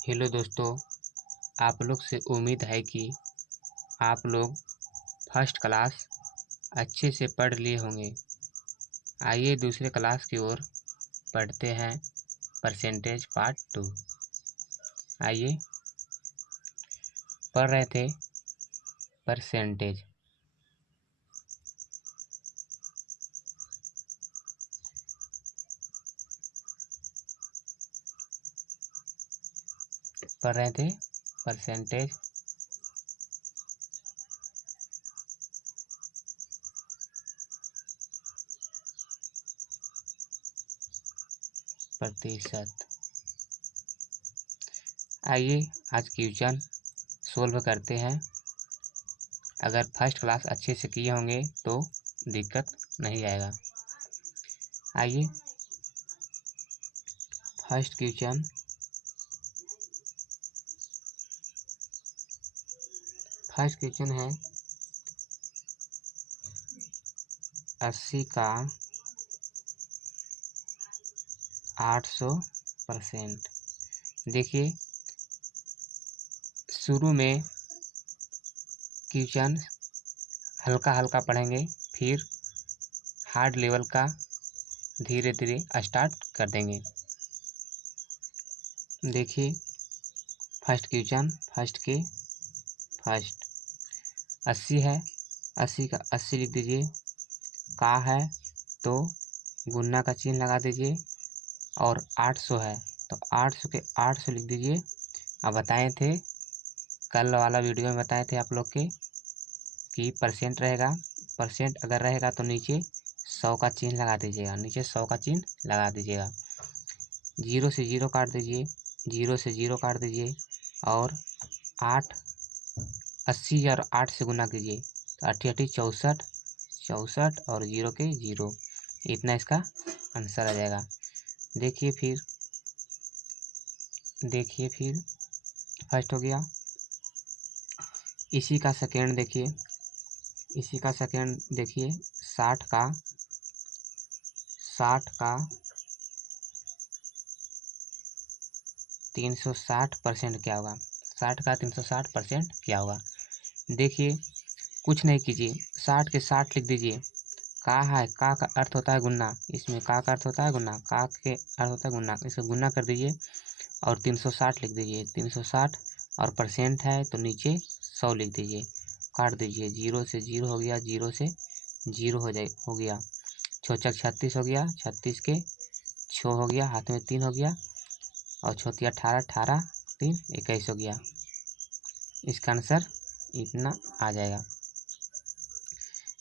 Hello दोस्तों, आप लोग से उम्मीद है कि आप लोग फर्स्ट क्लास अच्छे से पढ़ लिए होंगे। आइए दूसरे क्लास की ओर पढ़ते हैं। Percentage part 2। आइए, पढ़ रहे थे परसेंटेज। पढ़ रहे थे परसेंटेज। प्रतिशत। आइए आज क्वेश्चन सोल्व करते हैं। अगर फर्स्ट क्लास अच्छे से किए होंगे तो दिक्कत नहीं आएगा। आइए, फर्स्ट क्वेश्चन। फर्स्ट क्वेश्चन है 80 का 800%। देखिए, शुरू में क्वेश्चन हल्का हल्का पढ़ेंगे, फिर हार्ड लेवल का धीरे धीरे स्टार्ट कर देंगे। देखिए, फर्स्ट क्वेश्चन, फर्स्ट 80 है। 80 का 80 लिख दीजिए। का है तो गुना का चिन्ह लगा दीजिए, और 800 है तो 800 के 800 लिख दीजिए। अब बताए थे, कल वाला वीडियो में बताए थे आप लोग के कि परसेंट रहेगा। परसेंट अगर रहेगा तो नीचे 100 का चिन्ह लगा दीजिएगा, नीचे 100 का चिन्ह लगा दीजिएगा। 0 से 0 काट दीजिए, 0 से 0 काट दीजिए, और 8 80 और 8 से गुना कीजिए तो 8 8 64, 64 और 0 के 0। इतना इसका आंसर आ जाएगा। देखिए फिर फर्स्ट हो गया। इसी का सेकेंड देखिए, 60 का 360% क्या होगा। 60 का 360% क्या होगा। देखिए, कुछ नहीं कीजिए, 60 के 60 लिख दीजिए। का है, का अर्थ होता है गुना, इसमें का अर्थ होता है गुना, का के अर्थ होता है गुना, इसको गुना कर दीजिए और 360 लिख दीजिए। 360 और परसेंट है तो नीचे 100 लिख दीजिए, काट दीजिए। 0 से 0 हो गया, 0 से 0 हो गया। 6 36 हो गया, 36 के 6 हो गया, हाथ में 3 हो गया, और 6 18, 18 3 21 हो गया। इसका आंसर इतना आ जाएगा।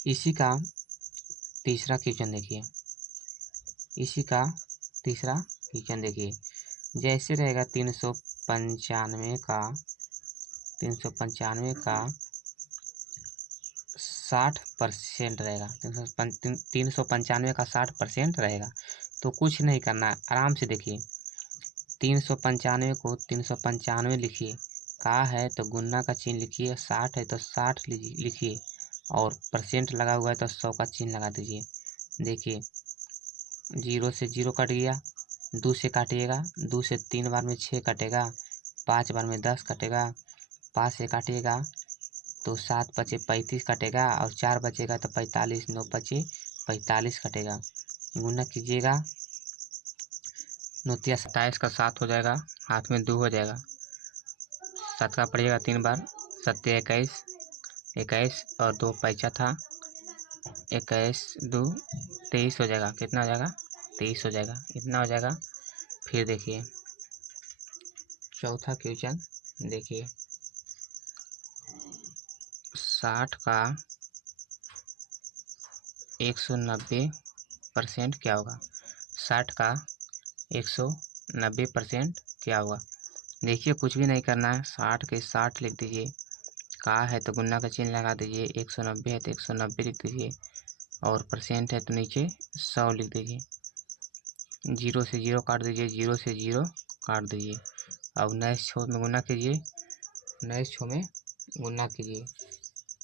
इसी का तीसरा क्वेश्चन देखिए, जैसे रहेगा 395 का 60% रहेगा। 395 का 60% रहेगा तो कुछ नहीं करना, आराम से देखिए। 395 को 395 लिखिए, का है तो गुना का चिन्ह लिखिए, 60 है तो 60 लिखिए, और परसेंट लगा हुआ है तो 100 का चिन्ह लगा दीजिए। देखिए, 0 से 0 कट गया, 2 से काटिएगा, 2 से 3 बार में 6 कटेगा, 5 बार में 10 कटेगा, 5 से काटिएगा तो 7 बचे 35 कटेगा, और 4 बचेगा तो 45, 9 बचे 45 कटेगा। गुना कीजिएगा, 9 तिया 27 का 7 हो जाएगा, हाथ में 2 हो जाएगा, 7 का पड़ेगा 3 बार, 7 21, 21 और 2 पैंचा था, 21 2 23 हो जाएगा। कितना हो जाएगा, 23 हो जाएगा। इतना हो जाएगा। फिर देखिए चौथा क्वेश्चन, देखिए 60 का 190% क्या होगा। 60 का 190% क्या होगा। देखिए, कुछ भी नहीं करना है, 60 के 60 लिख दीजिए, का है तो गुना का चिन्ह लगा दीजिए, 190 है तो 190 लिख दीजिए, और परसेंट है तो नीचे 100 लिख दीजिए। 0 से 0 काट दीजिए, 0 से 0 काट दीजिए। अब नेक्स्ट छो में गुना कीजिए, नेक्स्ट छो में गुना कीजिए।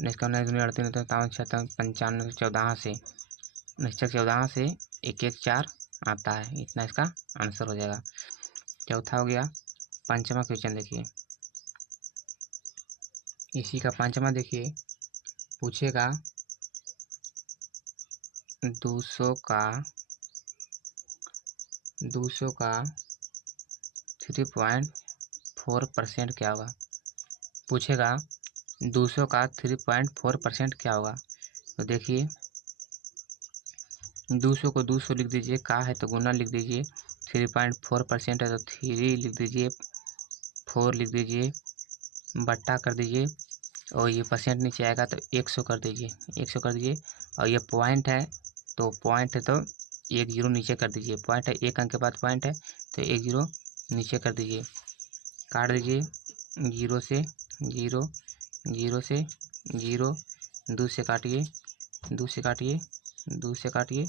नेक्स्ट का 19 38 57 95 14 से, निश्चय 14 से 1 1 4 आता है। इतना इसका आंसर हो जाएगा। चौथा हो गया पंचमा क्वेश्चन देखिए, इसी का पंचमा देखिए, पूछेगा 200 का 3.4% क्या होगा। पूछेगा 200 का 3.4% क्या होगा। तो देखिए 200 को 200 लिख दीजिए, का है तो गुना लिख दीजिए, 3.4% है तो 3 लिख दीजिए, 4 लिख दीजिए, बट्टा कर दीजिए, और ये परसेंट नीचे आएगा तो 100 कर दीजिए, 100 कर दीजिए। और ये पॉइंट है तो एक जीरो नीचे कर दीजिए, पॉइंट है एक अंक के बाद पॉइंट है तो एक जीरो नीचे कर दीजिए, काट दीजिए, जीरो से जीरो, जीरो से जीरो, 2 से काटिए, 2 से काटिए, 2 से काटिए,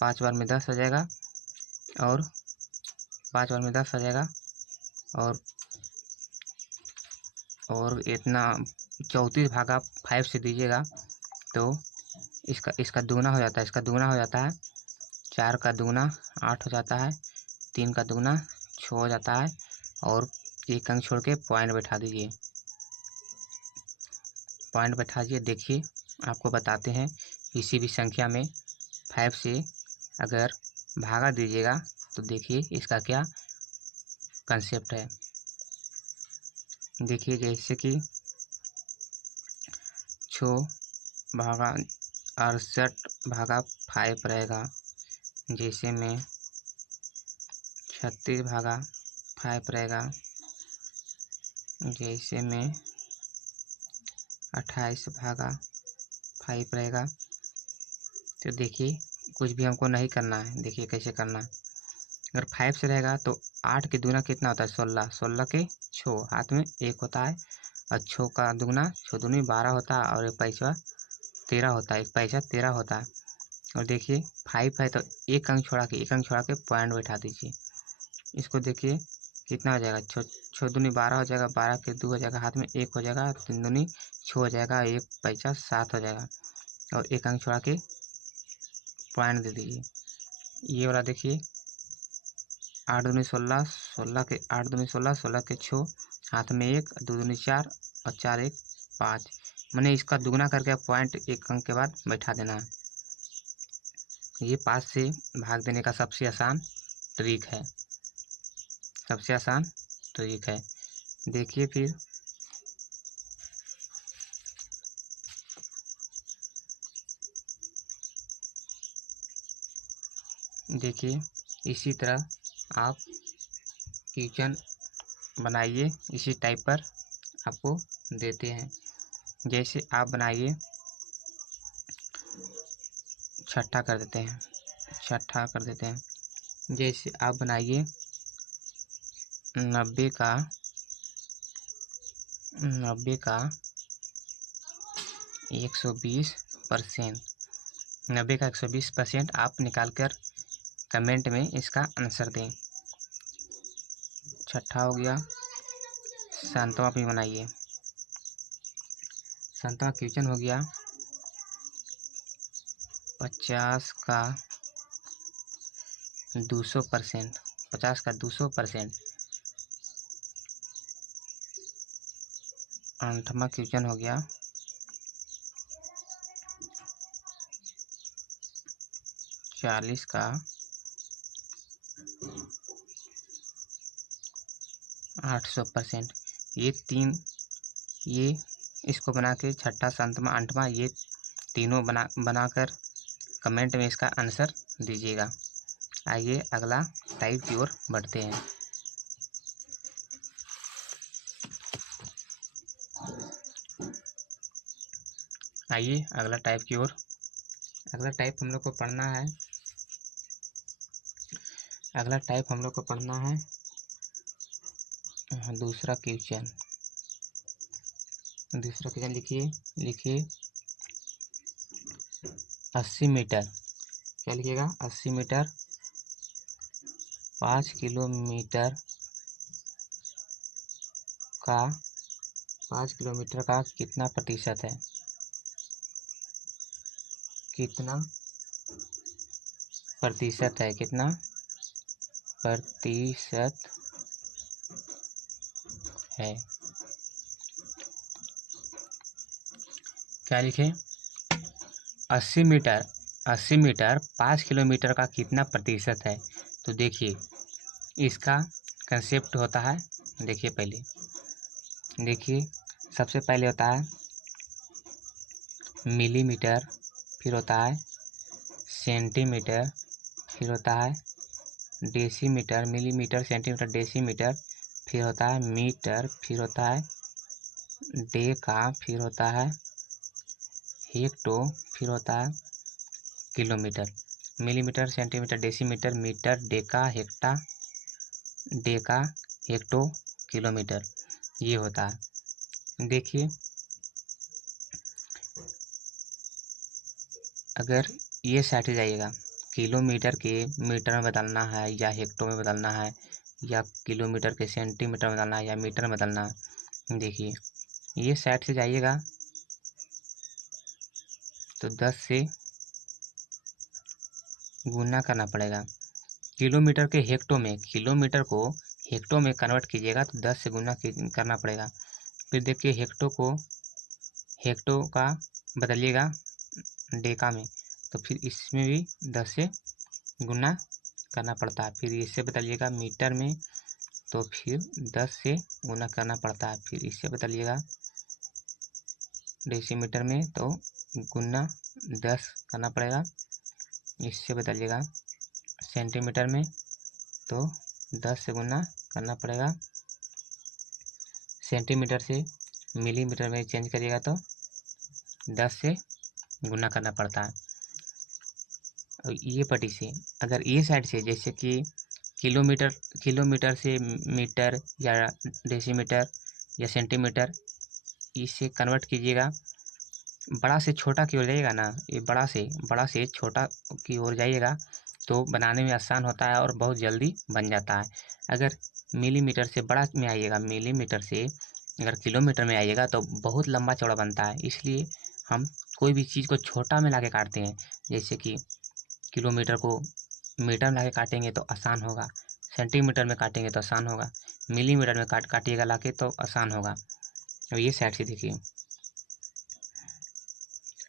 5 बार में 10 हो जाएगा, और 5 बार में 10 हो जाएगा, और इतना 34 भागा 5 से दीजिएगा तो इसका दुगना हो जाता है, इसका दुगना हो जाता है, 4 का दुगना 8 हो जाता है, 3 का दुगना 6 हो जाता है, और एक अंक छोड़ के पॉइंट बैठा दीजिए, पॉइंट बैठा दीजिए। देखिए आपको बताते हैं, किसी भी संख्या में 5 से अगर भागा दीजिएगा तो देखिए इसका क्या कंसेप्ट है। देखिए जैसे कि 6 भागा 68 भागा 5 रहेगा, जैसे में 36 भागा 5 रहेगा, जैसे में 28 भागा 5 रहेगा। तो देखिए कुछ भी हमको नहीं करना है, देखिए कैसे करना है। अगर 5 से रहेगा तो 8 के दुगना कितना होता है 16, 16 के 6 हाथ में 1 होता है, और 6 का दुगना 6 दूनी 12 होता है, और एक पैसा 13 होता है, एक पैसा 13 होता है। और देखिए 5 है तो एक अंक छोड़ा के पॉइंट बैठा दीजिए। इसको देखिए कितना हो जाएगा, 6 दूनी 12 हो जाएगा, 12 के 2 हो जाएगा, हाथ में 1 हो जाएगा, 3 दूनी 6 हो जाएगा, एक पैसा 7 हो जाएगा, और एक अंक छोड़ा के पॉइंट दे दीजिए। ये वाला देखिए 8 दूनी 16, 16 के 8 दूनी 16, 16 के 6, हाथ में 1, 2 दूनी 4, और 4 1 5, मैंने इसका दुगना करके पॉइंट एक अंक के बाद बैठा देना है। ये 5 से भाग देने का सबसे आसान ट्रिक है, सबसे आसान ट्रिक है। देखिए फिर देखिए इसी तरह आप क्वेश्चन बनाइए, इसी टाइप पर आपको देते हैं। जैसे आप बनाइए, छठा कर देते हैं, जैसे आप बनाइए 90 का 120%, 90 का 120% आप निकाल कर कमेंट में इसका आंसर दें। छठा हो गया। सातवां भी बनाइए, सातवां क्वेश्चन हो गया 50 का 200%, 50 का 200%। आठवां क्वेश्चन हो गया 40 का 800%। ये इसको बना के छठा, सातवां, आठवां, ये तीनों बनाकर कमेंट में इसका आंसर दीजिएगा। आइए अगला टाइप की ओर बढ़ते हैं। आइए अगला टाइप की ओर, अगला टाइप हम लोग को पढ़ना है, दूसरा क्वेश्चन। लिखिए 80 मीटर, क्या लिखिएगा 80 मीटर 5 किलोमीटर का 5 किलोमीटर का कितना प्रतिशत है, कितना प्रतिशत है। क्या लिखे? 80 मीटर 5 किलोमीटर का कितना प्रतिशत है? तो देखिए इसका कंसेप्ट होता है, देखिए पहले देखिए सबसे पहले होता है मिलीमीटर, फिर होता है सेंटीमीटर, फिर होता है डेसीमीटर, मिलीमीटर सेंटीमीटर डेसीमीटर, फिर होता है मीटर, फिर होता है डेका, फिर होता है हेक्टो, फिर होता है kilometre. Millimetre centimetre decimetre metre deca hecto kilometre ये होता है। देखिए अगर ये सेट जाइएगा किलोमीटर के मीटर में बदलना है या हेक्टो में बदलना है या किलोमीटर के सेंटीमीटर में बदलना है या मीटर में बदलना है, देखिए ये सेट से जाइएगा तो 10 से गुना करना पड़ेगा। किलोमीटर के हेक्टो में, किलोमीटर को हेक्टो में कन्वर्ट कीजिएगा तो 10 से गुना करना पड़ेगा। फिर देखिए हेक्टो का बदलिएगा डेका में तो फिर इसमें भी 10 से गुना करना पड़ता है। फिर इससे बदलिएगा मीटर में तो फिर 10 से गुना करना पड़ता है। फिर इससे बदलिएगा डेसीमीटर में तो गुना 10 करना पड़ेगा। इससे बदलिएगा सेंटीमीटर में तो 10 से गुना करना पड़ेगा। सेंटीमीटर से मिलीमीटर में चेंज करिएगा तो 10 से गुना करना पड़ता है। और ये पट्टी से अगर ये साइड से जैसे कि किलोमीटर से मीटर या डेसीमीटर या सेंटीमीटर इसे कन्वर्ट कीजिएगा, बड़ा से छोटा की ओर जाइएगा ना, ये बड़ा से छोटा की ओर जाइएगा तो बनाने में आसान होता है और बहुत जल्दी बन जाता है। अगर मिलीमीटर से बड़ा में आइएगा, मिलीमीटर से अगर किलोमीटर में आइएगा तो बहुत लंबा चौड़ा बनता है। इसलिए हम कोई भी चीज़ को छोटा में लाके काटते हैं। जैसे कि किलोमीटर को मीटर में लाके काटेंगे तो आसान होगा, सेंटीमीटर में काटेंगे तो आसान होगा, मिलीमीटर में काटिएगा लाके तो आसान होगा। और ये साइड से देखिए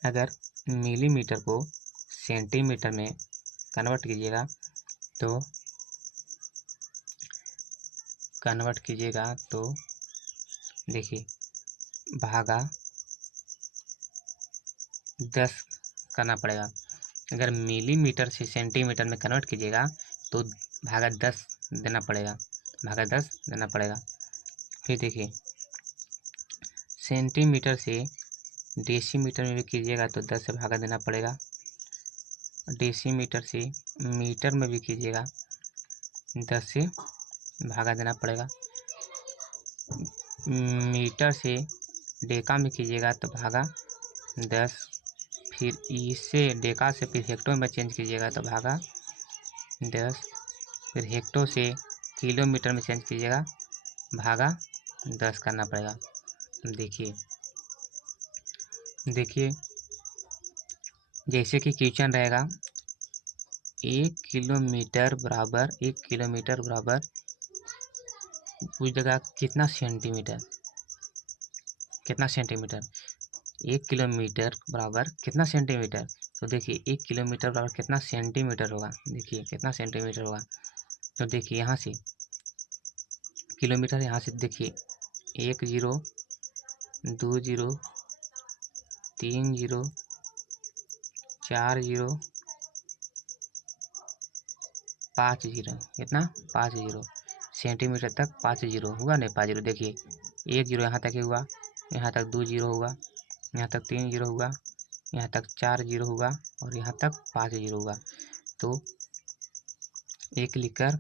अगर मिलीमीटर को सेंटीमीटर में कन्वर्ट कीजिएगा तो देखिए भागा 10 करना पड़ेगा। अगर मिलीमीटर से सेंटीमीटर में कन्वर्ट कीजिएगा तो भागा 10 देना पड़ेगा। फिर देखिए सेंटीमीटर से डेसीमीटर में भी कीजिएगा तो 10 से भागा देना पड़ेगा। डेसीमीटर से मीटर में भी कीजिएगा 10 से भागा देना पड़ेगा। मीटर से डेका में कीजिएगा तो भागा 10, फिर इससे डेका से फिर हेक्टो में चेंज कीजिएगा तो भागा 10, फिर हेक्टो से किलोमीटर में चेंज कीजिएगा भागा 10 करना पड़ेगा। देखिए जैसे कि क्वेश्चन रहेगा 1 किलोमीटर बराबर पूछेगा कितना सेंटीमीटर 1 किलोमीटर बराबर कितना सेंटीमीटर। तो देखिए 1 किलोमीटर बराबर कितना सेंटीमीटर होगा, देखिए कितना सेंटीमीटर होगा। तो देखिए यहाँ से किलोमीटर, यहाँ से देखिए 1 0 2 0 3 0 4 0 5 0, कितना 5 0 सेंटीमीटर तक 5 0 हुआ नहीं, 5 0 देखिए 1 0 यहाँ तक ही हुआ, यहाँ तक 2 0 हुआ, यहाँ तक 3 0 हुआ, यहाँ तक 4 0 हुआ और यहाँ तक 5 0 हुआ। तो एक लिखकर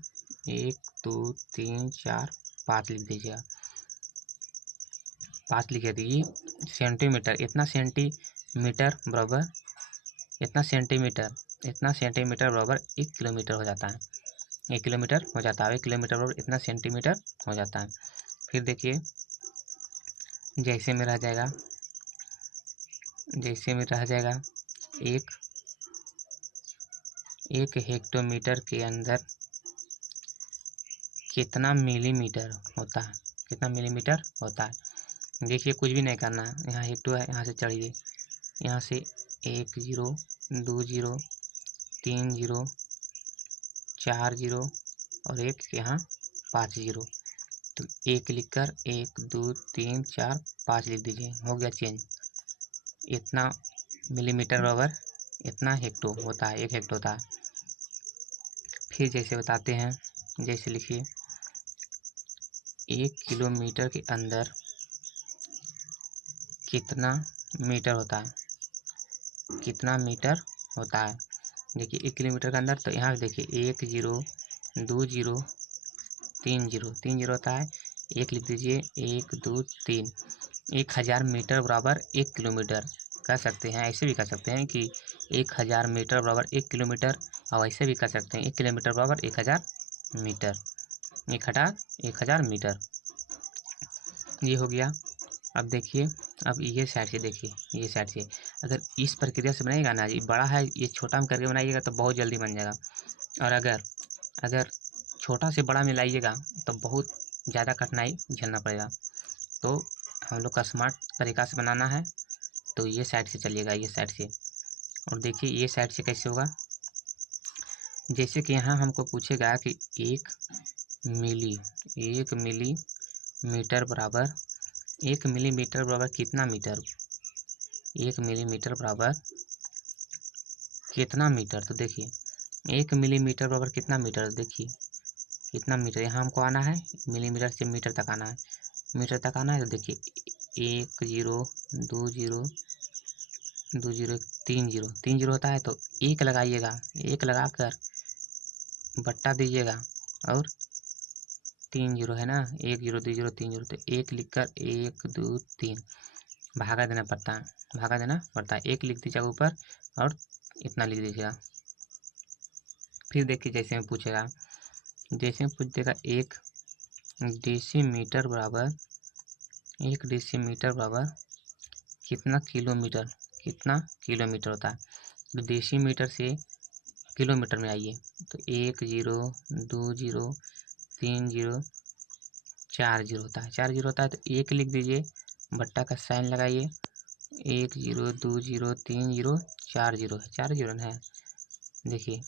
1 2 3 4 5 लिख दीजिएगा। 5 लिख दीजिए सेंटीमीटर, इतना सेंटीमीटर बराबर इतना सेंटीमीटर बराबर 1 किलोमीटर हो जाता है। 1 किलोमीटर हो जाता है, 1 किलोमीटर बराबर इतना सेंटीमीटर हो जाता है। फिर देखिए जैसे में रह जाएगा एक हेक्टोमीटर के अंदर कितना मिलीमीटर होता है। कितना मिलीमीटर होता है। देखिए कुछ भी नहीं करना, यहाँ हेक्टो है, यहाँ से चढ़िए, यहाँ से 1 0 2 0 3 0 4 0 और एक यहाँ 5 0। तो 1 लिखकर 1 2 3 4 5 लिख दीजिए, हो गया चेंज। इतना मिलीमीटर बराबर इतना हेक्टो होता है, 1 हेक्टो होता है। फिर जैसे बताते हैं, जैसे लिखिए 1 किलोमीटर के अंदर कितना मीटर होता है, कितना मीटर होता है। देखिए 1 किलोमीटर के अंदर, तो यहाँ देखिए 1 0 2 0 3 0 3 0 होता है, 1 लिख दीजिए 1 2 3। 1000 मीटर बराबर 1 किलोमीटर कह सकते हैं। ऐसे भी कह सकते हैं कि 1000 मीटर बराबर 1 किलोमीटर, और ऐसे भी कह सकते हैं 1 किलोमीटर बराबर 1000 मीटर, 1000 मीटर। ये हो गया। अब देखिए, अब ये साइड से देखिए, ये साइड से अगर इस प्रक्रिया से बनाएगा ना, ये बड़ा है, ये छोटा में करके बनाइएगा तो बहुत जल्दी बन जाएगा। और अगर छोटा से बड़ा मिलाइएगा तो बहुत ज़्यादा कठिनाई झेलना पड़ेगा। तो हम लोग का स्मार्ट तरीका से बनाना है, तो ये साइड से चलिएगा, ये साइड से। और देखिए ये साइड से कैसे होगा, जैसे कि यहाँ हमको पूछेगा कि 1 मिलीमीटर बराबर, 1 मिलीमीटर बराबर कितना मीटर, 1 मिलीमीटर बराबर कितना मीटर। तो देखिए 1 मिलीमीटर बराबर कितना मीटर, देखिए कितना मीटर, यहाँ हमको आना है मिलीमीटर से मीटर तक आना है, मीटर तक आना है। तो देखिए 1 0 2 0 2 0 3 0 3 0 होता है, तो 1 लगाइएगा, 1 लगाकर बट्टा दीजिएगा, और 3 0 है ना, 1 0 2 0 3 0, तो 1 लिखकर 1 2 3 भागा देना पड़ता है, भागा देना पड़ता है। 1 लिख दीजिएगा ऊपर और इतना लिख दीजिएगा। फिर देखिए जैसे में पूछेगा, जैसे में पूछ देगा 1 डेसीमीटर बराबर, 1 डेसीमीटर बराबर कितना किलोमीटर, कितना किलोमीटर होता है। तो डेसीमीटर से किलोमीटर में आइए, तो 1 0 2 0 3 0 4 0 होता है, 4 0 होता है, तो 1 लिख दीजिए, बट्टा का साइन लगाइए, 1 0 2 0 3 0 4 0 है, 4 0 है। देखिए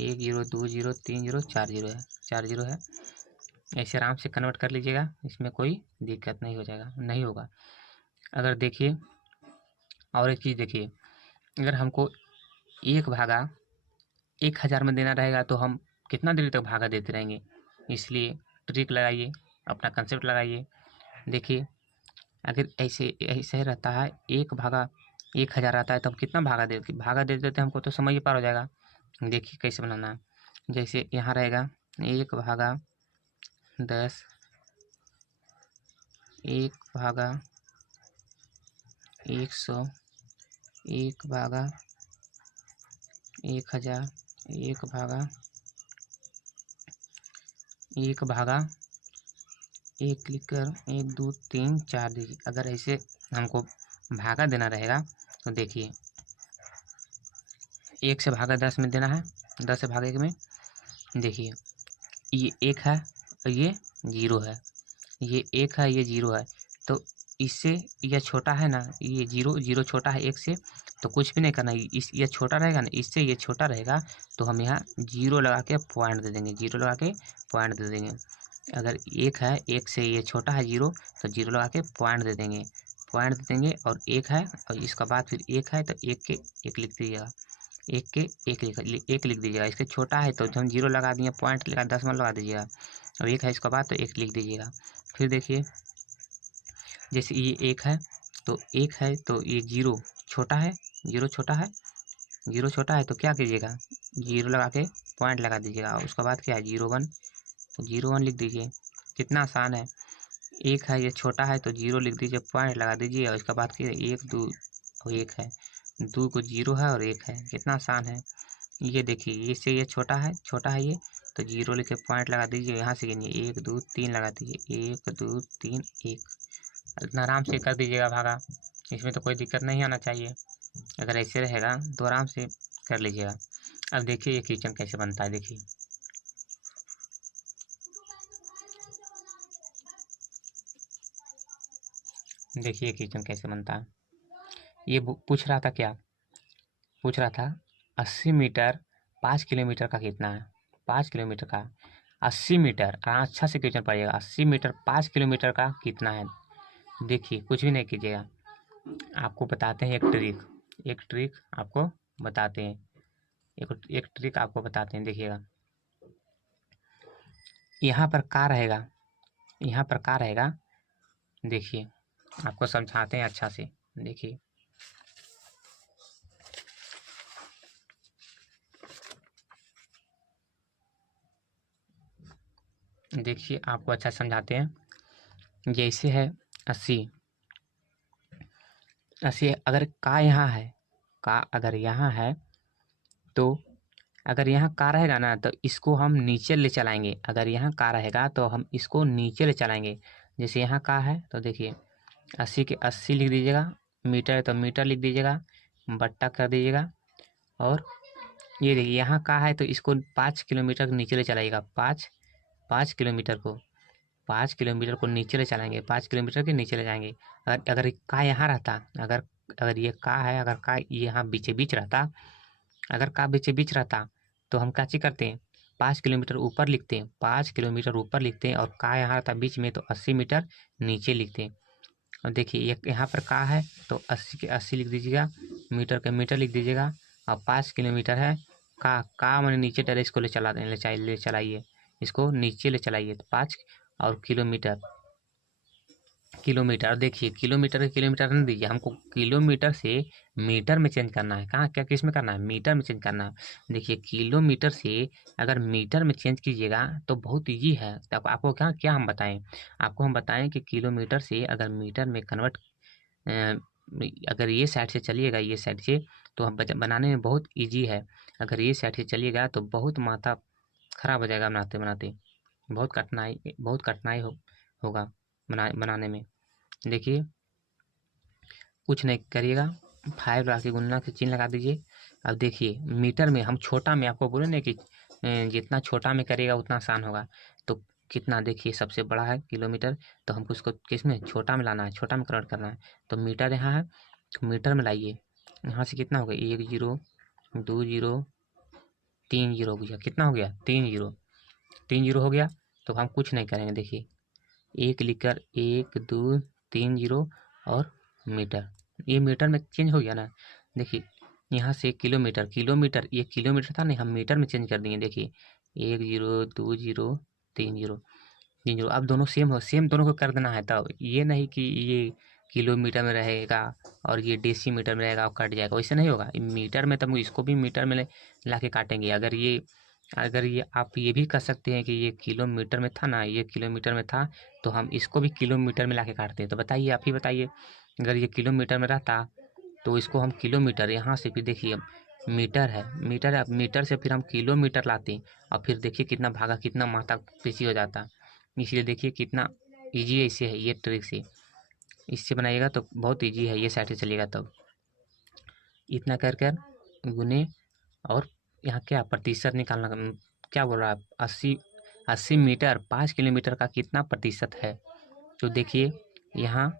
1 0 2 0 3 0 4 0 है, 4 0 है। ऐसे आराम से कन्वर्ट कर लीजिएगा, इसमें कोई दिक्कत नहीं हो जाएगा, नहीं होगा। अगर देखिए और एक चीज़ देखिए, अगर हमको 1/1000 में देना रहेगा तो हम कितना देर तक भागा देते रहेंगे। इसलिए ट्रिक लगाइए, अपना कंसेप्ट लगाइए। देखिए अगर ऐसे रहता है, 1/1000 आता है तो हम कितना भागा देते हमको तो समझ ही पार हो जाएगा। देखिए कैसे बनाना है, जैसे यहाँ रहेगा 1/10, 1/100, 1/1000, 1/1 लिखकर 1 2 3 4 दीजिए। अगर ऐसे हमको भागा देना रहेगा तो देखिए 1 से भागा 10 में देना है, 10 से भागा 1 में, देखिए ये 1 है और ये 0 है, ये 1 है ये 0 है, तो इससे यह छोटा है ना, ये 0 0 छोटा है 1 से, तो कुछ भी नहीं करना, ये छोटा रहेगा ना, इससे ये छोटा रहेगा, तो हम यहाँ 0 लगा के पॉइंट दे देंगे, 0 लगा के पॉइंट दे देंगे। अगर 1 है, 1 से ये छोटा है 0, तो 0 लगा के पॉइंट दे देंगे, पॉइंट दे देंगे। और 1 है और इसका बाद फिर 1 है, तो 1 के 1 लिख दीजिएगा, 1 के 1 लिख दीजिएगा। इसके छोटा है तो हम 0 लगा दिए, पॉइंट लगा 10 लगा दीजिएगा, और 1 है इसका बाद तो 1 लिख दीजिएगा। फिर देखिए जैसे ये 1 है, तो 1 है तो ये 0 छोटा है, 0 छोटा है, 0 छोटा है, तो क्या कीजिएगा 0 लगा के पॉइंट लगा दीजिएगा, और उसका बाद क्या है 0 1, तो 0 1 लिख दीजिए। कितना आसान है। 1 है ये छोटा है तो 0 लिख दीजिए, पॉइंट लगा दीजिए, और इसका बाद क्या 1 2 और 1 है, 2 को 0 है और 1 है, कितना आसान है। ये देखिए इससे ये छोटा है ये, तो 0 लिख के पॉइंट लगा दीजिए, यहाँ से गिनिए 1 2 3 लगा दीजिए, 1 2 3 1। इतना आराम से कर दीजिएगा भागा, इसमें तो कोई दिक्कत नहीं आना चाहिए। अगर ऐसे रहेगा तो आराम से कर लीजिएगा। अब देखिए ये किचन कैसे बनता है, देखिए देखिए क्वेश्चन कैसे बनता है। ये पूछ रहा था क्या, पूछ रहा था 80 मीटर 5 किलोमीटर का कितना है। 5 किलोमीटर का 80 मीटर, अच्छा से क्वेश्चन पढ़िएगा। 80 मीटर 5 किलोमीटर का कितना है। देखिए कुछ भी नहीं कीजिएगा, आपको बताते हैं एक ट्रिक आपको बताते हैं, एक ट्रिक आपको बताते हैं। देखिएगा यहाँ पर का रहेगा, यहाँ पर का रहेगा। देखिए आपको समझाते हैं अच्छा से। देखिए देखिए आपको अच्छा समझाते हैं। जैसे है 80, 80 अगर का यहाँ है, का अगर यहाँ है तो अगर यहाँ का रहेगा ना तो इसको हम नीचे ले चलाएंगे। अगर यहाँ का रहेगा तो हम इसको नीचे ले चलाएंगे। जैसे यहाँ का है तो देखिए 80 के 80 लिख दीजिएगा, मीटर है तो मीटर लिख दीजिएगा, बट्टा कर दीजिएगा। और ये देखिए यहाँ का है तो इसको 5 किलोमीटर नीचे ले चलाइएगा। 5 किलोमीटर को 5 किलोमीटर को नीचे ले चलाएंगे, 5 किलोमीटर के नीचे ले जाएंगे। अगर अगर का यहाँ रहता, अगर अगर ये का है, अगर का यहाँ बीचे बीच रहता, अगर का बीचे बीच रहता तो हम क्या चीज करते हैं, 5 किलोमीटर ऊपर लिखते हैं, 5 किलोमीटर ऊपर लिखते हैं। और का यहाँ रहता बीच में तो 80 मीटर नीचे लिखते हैं। और देखिए ये यहाँ पर का है तो 80 के 80 लिख दीजिएगा, मीटर के मीटर लिख दीजिएगा। और 5 किलोमीटर है, का मैंने नीचे डरे, इसको ले चलाइए, इसको नीचे ले चलाइए। तो 5 और किलोमीटर, किलोमीटर देखिए किलोमीटर नहीं दीजिए, हमको किलोमीटर से मीटर में चेंज करना है। कहाँ क्या किस में करना है, मीटर में चेंज करना है। देखिए किलोमीटर से अगर मीटर में चेंज कीजिएगा तो बहुत ईजी है। तो आपको क्या क्या हम बताएं, आपको हम बताएं कि किलोमीटर से अगर मीटर में कन्वर्ट, अगर ये साइड से चलिएगा, ये साइड से तो हम बनाने में बहुत ईजी है। अगर ये साइड से चलिएगा तो बहुत माथा खराब हो जाएगा बनाते बनाते, बहुत कठिनाई होगा बनाने में। देखिए कुछ नहीं करिएगा, 5 लगा के गुणना के चिन्ह लगा दीजिए। अब देखिए मीटर में हम छोटा में आपको बोले ना कि जितना छोटा में करिएगा उतना आसान होगा। तो कितना देखिए सबसे बड़ा है किलोमीटर, तो हमको उसको किस में छोटा में लाना है, छोटा में कन्वर्ट करना है। तो मीटर यहाँ है तो मीटर में लाइए, यहाँ से कितना हो गया 1 0 2 0 3 0 हो गया। कितना हो गया 3 0 हो गया। तो हम कुछ नहीं करेंगे, देखिए एक लिखकर 1 2 3 0 और मीटर, ये मीटर में चेंज हो गया ना। देखिए यहाँ से किलोमीटर, ये किलोमीटर था नहीं, हम मीटर में चेंज कर दिए। देखिए 1 0 2 0 3 0 3 0। अब दोनों सेम हो, सेम दोनों को कर देना है। तब ये नहीं कि ये किलोमीटर में रहेगा और ये डेसीमीटर में रहेगा और कट जाएगा, वैसे नहीं होगा। मीटर में तब इसको भी मीटर में ला के काटेंगे। अगर ये आप ये भी कर सकते हैं कि ये किलोमीटर में था ना, ये किलोमीटर में था तो हम इसको भी किलोमीटर में लाके काटते हैं। तो बताइए, आप ही बताइए, अगर ये किलोमीटर में रहता तो इसको हम किलोमीटर, यहाँ से भी देखिए मीटर है, मीटर से फिर हम किलोमीटर लाते और फिर देखिए कितना भागा, कितना मात्रा पेशी हो जाता। इसलिए देखिए कितना ईजी है, इससे है ये ट्रिक से, इससे बनाइएगा तो बहुत ईजी है। ये साइड से चलिएगा तब इतना कर कर गुने। और यहाँ क्या प्रतिशत निकालना, क्या बोल रहा है 80 मीटर 5 किलोमीटर का कितना प्रतिशत है। तो देखिए यहाँ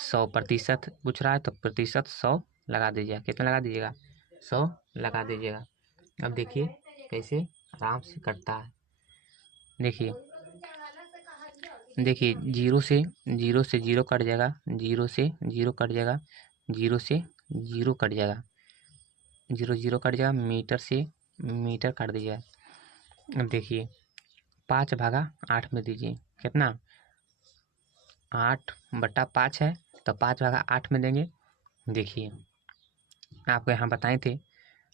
100% पूछ रहा है तो प्रतिशत 100 लगा दीजिएगा। कितना लगा दीजिएगा 100 लगा दीजिएगा। अब देखिए कैसे आराम से कटता है। देखिए जीरो से जीरो कट जाएगा, जीरो से जीरो कट जाएगा, जीरो से जीरो कट जाएगा, जीरो कट जाएगा, मीटर से मीटर काट दीजिएगा। अब देखिए 5/8 में दीजिए, कितना 8/5 है तो 5/8 में देंगे। देखिए आपको यहाँ बताए थे,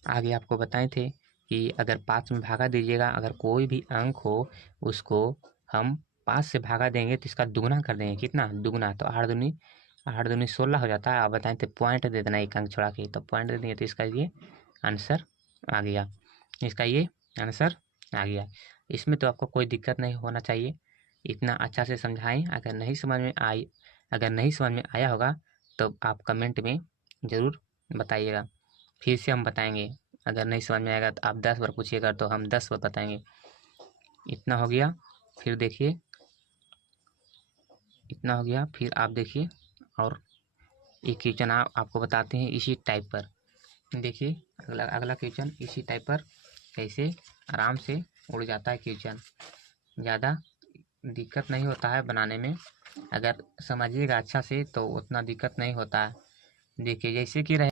आगे आपको बताए थे कि अगर 5 में भागा दीजिएगा, अगर कोई भी अंक हो उसको हम 5 से भागा देंगे तो इसका दुगुना कर देंगे। कितना दुगुना, तो 8 दूनी 16 हो जाता है। आप बताएं थे पॉइंट दे देना एक अंक छोड़ा के, तो पॉइंट दे देंगे तो इसका ये आंसर आ गया, इसका ये आंसर आ गया। इसमें तो आपको कोई दिक्कत नहीं होना चाहिए, इतना अच्छा से समझाएं। अगर नहीं समझ में आया होगा तो आप कमेंट में ज़रूर बताइएगा, फिर से हम बताएंगे। अगर नहीं समझ में आएगा तो आप 10 बार पूछिएगा तो हम 10 बार बताएंगे। इतना हो गया, फिर देखिए इतना हो गया, फिर आप देखिए और एक क्वेश्चन आपको बताते हैं इसी टाइप पर। देखिए अगला क्वेश्चन इसी टाइप पर कैसे आराम से उड़ जाता है क्वेश्चन। ज़्यादा दिक्कत नहीं होता है बनाने में, अगर समझिएगा अच्छा से तो उतना दिक्कत नहीं होता है। देखिए जैसे कि रहे